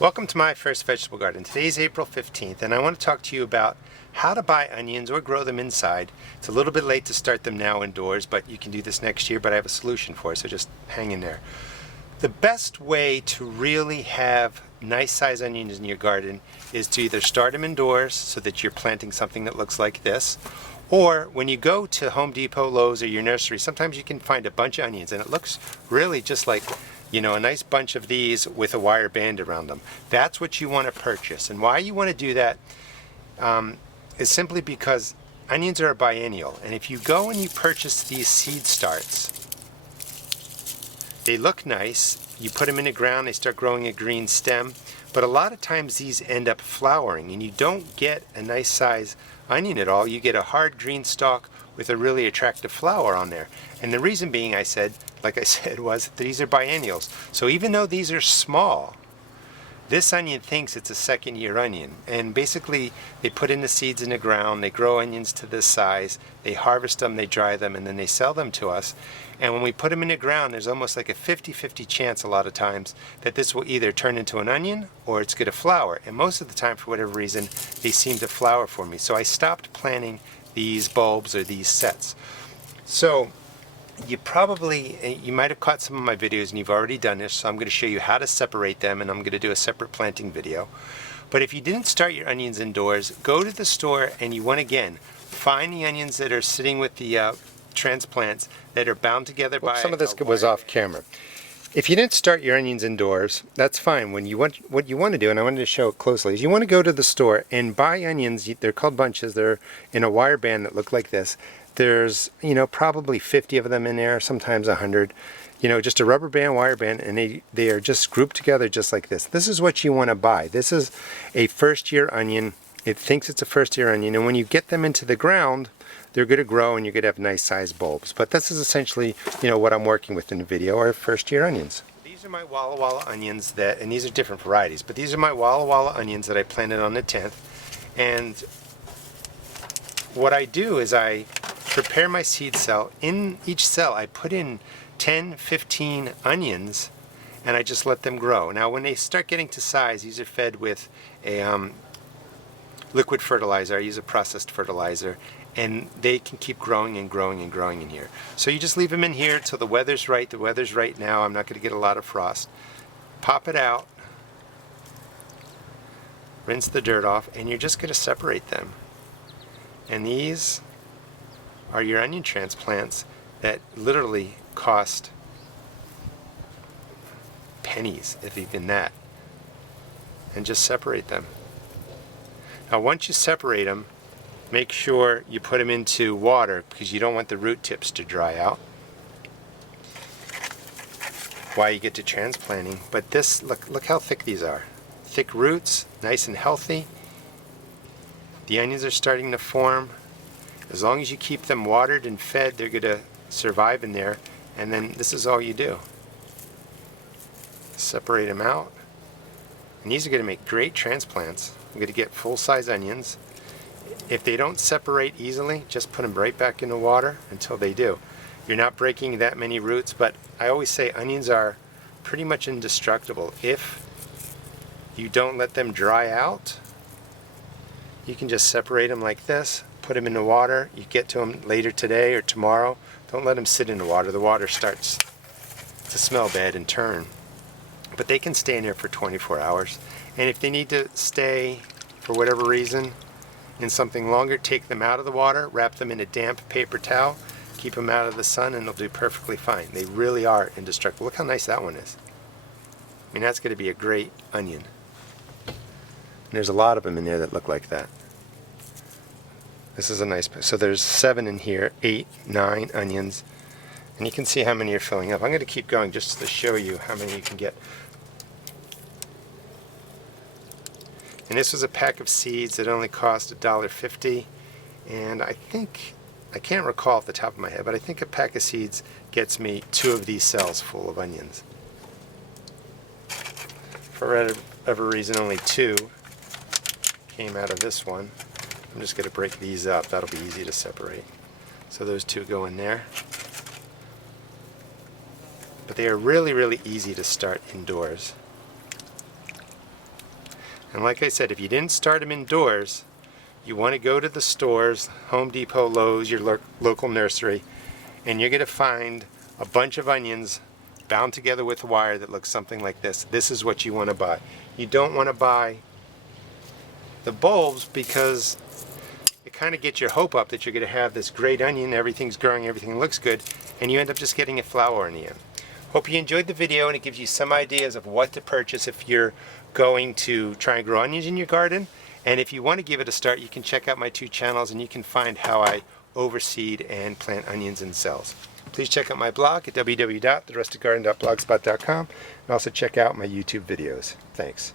Welcome to my first vegetable garden. Today's April 15th and I want to talk to you about how to buy onions or grow them inside. It's a little bit late to start them now indoors, but you can do this next year, but I have a solution for it, so just hang in there. The best way to really have nice size onions in your garden is to either start them indoors so that you're planting something that looks like this, or when you go to Home Depot, Lowe's, or your nursery, sometimes you can find a bunch of onions and it looks really just like, you know, a nice bunch of these with a wire band around them. That's what you want to purchase. And why you want to do that is simply because onions are a biennial. And if you go and you purchase these seed starts, they look nice. You put them in the ground, they start growing a green stem. But a lot of times these end up flowering and you don't get a nice size onion at all. You get a hard green stalk with a really attractive flower on there. And the reason being, like I said, was that these are biennials. So even though these are small, this onion thinks it's a second year onion. And basically they put in the seeds in the ground, they grow onions to this size, they harvest them, they dry them, and then they sell them to us. And when we put them in the ground, there's almost like a 50-50 chance a lot of times that this will either turn into an onion or it's going to flower. And most of the time, for whatever reason, they seem to flower for me. So I stopped planting these bulbs or these sets. So you might have caught some of my videos and you've already done this, so I'm going to show you how to separate them, and I'm going to do a separate planting video. But if you didn't start your onions indoors, go to the store and you want to, again, find the onions that are sitting with the transplants that are bound together by... Some of this was off camera. If you didn't start your onions indoors, that's fine. What you want to do, and I wanted to show it closely, is you want to go to the store and buy onions. They're called bunches. They're in a wire band that look like this. There's, probably 50 of them in there, sometimes 100. Just a rubber band, wire band, and they are just grouped together just like this. This is what you want to buy. This is a first year onion. It thinks it's a first year onion, and when you get them into the ground, they're going to grow and you're going to have nice sized bulbs. But this is essentially, what I'm working with in the video are first year onions. These are my Walla Walla onions and these are different varieties, but these are my Walla Walla onions that I planted on the 10th. And what I do is I prepare my seed cell. In each cell I put in 10, 15 onions and I just let them grow. Now when they start getting to size, these are fed with a liquid fertilizer. I use a processed fertilizer, and they can keep growing and growing and growing in here. So you just leave them in here till the weather's right. The weather's right now. I'm not going to get a lot of frost. Pop it out, rinse the dirt off, and you're just going to separate them. And these are your onion transplants that literally cost pennies, if even that. And just separate them. Now once you separate them, make sure you put them into water because you don't want the root tips to dry out while you get to transplanting. But this, look how thick these are. Thick roots, nice and healthy. The onions are starting to form. As long as you keep them watered and fed, they're going to survive in there. And then this is all you do. Separate them out. And these are going to make great transplants. I'm going to get full-size onions. If they don't separate easily, just put them right back in the water until they do. You're not breaking that many roots, but I always say onions are pretty much indestructible. If you don't let them dry out, you can just separate them like this, put them in the water. You get to them later today or tomorrow. Don't let them sit in the water. The water starts to smell bad and turn. But they can stay in there for 24 hours. And if they need to stay for whatever reason in something longer, take them out of the water, wrap them in a damp paper towel, keep them out of the sun, and they'll do perfectly fine. They really are indestructible. Look how nice that one is. I mean, that's going to be a great onion. And there's a lot of them in there that look like that. This is a nice, so there's 7 in here, 8, 9 onions. And you can see how many are filling up. I'm going to keep going just to show you how many you can get. And this was a pack of seeds that only cost $1.50. And I think, I can't recall off the top of my head, but I think a pack of seeds gets me 2 of these cells full of onions. For whatever reason, only 2 came out of this one. I'm just going to break these up. That'll be easy to separate. So those 2 go in there. But they are really, really easy to start indoors. And like I said, if you didn't start them indoors, you want to go to the stores, Home Depot, Lowe's, your local nursery, and you're going to find a bunch of onions bound together with wire that looks something like this. This is what you want to buy. You don't want to buy the bulbs because it kind of gets your hope up that you're going to have this great onion, everything's growing, everything looks good, and you end up just getting a flower in the end. Hope you enjoyed the video and it gives you some ideas of what to purchase if you're going to try and grow onions in your garden. And if you want to give it a start, you can check out my 2 channels and you can find how I overseed and plant onions in cells. Please check out my blog at www.therustedgarden.blogspot.com and also check out my YouTube videos. Thanks.